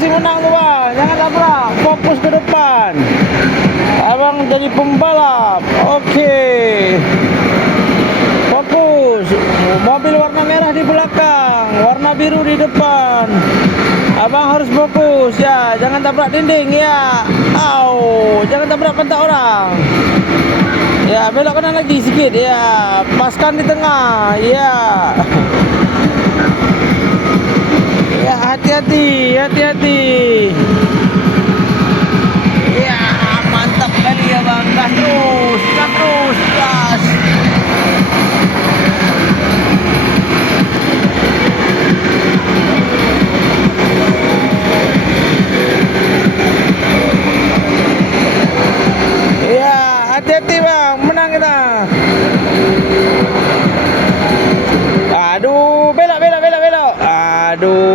pasti menang tuh bang. Jangan tabrak, fokus ke depan. Abang jadi pembalap. Oke. Fokus. Mobil warna merah di belakang, warna biru di depan. Abang harus fokus ya, jangan tabrak dinding ya. Au, jangan tabrak pantat orang. Ya, belok kanan lagi sikit ya. Paskan di tengah. Ya. Ya, hati-hati, hati-hati. Ya, mantap kali ya bang. Gas terus, gas terus, gas. Ya, hati-hati bang, menang kita. Aduh, belok, belok, belok, belok. Aduh.